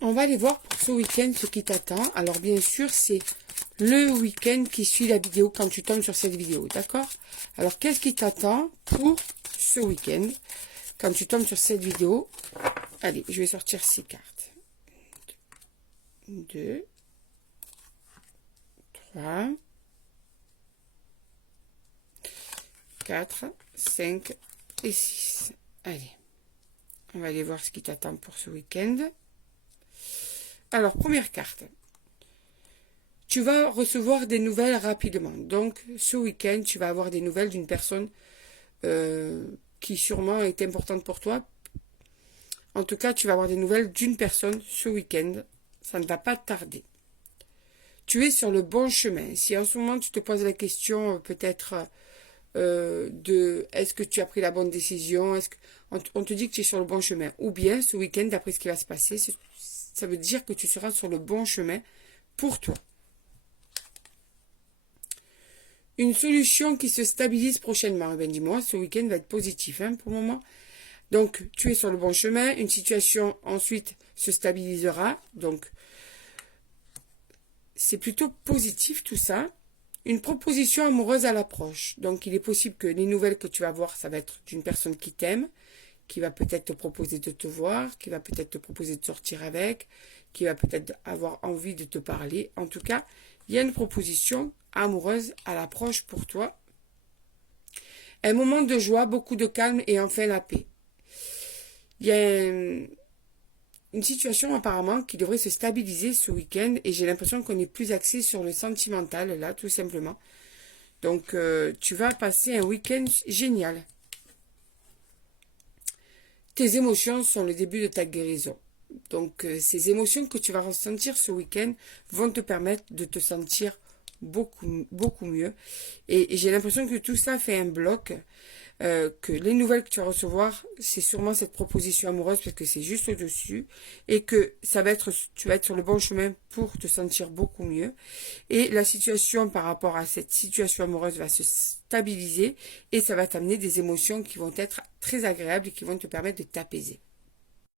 On va aller voir pour ce week-end ce qui t'attend. Alors bien sûr, c'est le week-end qui suit la vidéo quand tu tombes sur cette vidéo, d'accord? Alors qu'est-ce qui t'attend pour ce week-end quand tu tombes sur cette vidéo? Allez, je vais sortir 6 cartes. 2, 3, 4, 5 et 6. Allez, on va aller voir ce qui t'attend pour ce week-end. Alors, première carte. Tu vas recevoir des nouvelles rapidement. Donc, ce week-end, tu vas avoir des nouvelles d'une personne qui sûrement est importante pour toi. En tout cas, tu vas avoir des nouvelles d'une personne ce week-end. Ça ne va pas tarder. Tu es sur le bon chemin. Si en ce moment, tu te poses la question peut-être de est-ce que tu as pris la bonne décision, on te dit que tu es sur le bon chemin. Ou bien, ce week-end, d'après ce qui va se passer, ça veut dire que tu seras sur le bon chemin pour toi. Une solution qui se stabilise prochainement. Ben, dis-moi, ce week-end va être positif pour le moment. Donc, tu es sur le bon chemin. Une situation ensuite se stabilisera. Donc, c'est plutôt positif tout ça. Une proposition amoureuse à l'approche. Donc, il est possible que les nouvelles que tu vas voir, ça va être d'une personne qui t'aime, qui va peut-être te proposer de te voir, qui va peut-être te proposer de sortir avec, qui va peut-être avoir envie de te parler. En tout cas, il y a une proposition amoureuse à l'approche pour toi. Un moment de joie, beaucoup de calme et enfin la paix. Il y a une situation apparemment qui devrait se stabiliser ce week-end et j'ai l'impression qu'on est plus axé sur le sentimental là, tout simplement. Donc, tu vas passer un week-end génial. Tes émotions sont le début de ta guérison. Donc, ces émotions que tu vas ressentir ce week-end vont te permettre de te sentir beaucoup mieux. Et j'ai l'impression que tout ça fait un bloc, que les nouvelles que tu vas recevoir, c'est sûrement cette proposition amoureuse parce que c'est juste au-dessus et que tu vas être sur le bon chemin pour te sentir beaucoup mieux. Et la situation par rapport à cette situation amoureuse va se stabiliser et ça va t'amener des émotions qui vont être très agréables et qui vont te permettre de t'apaiser.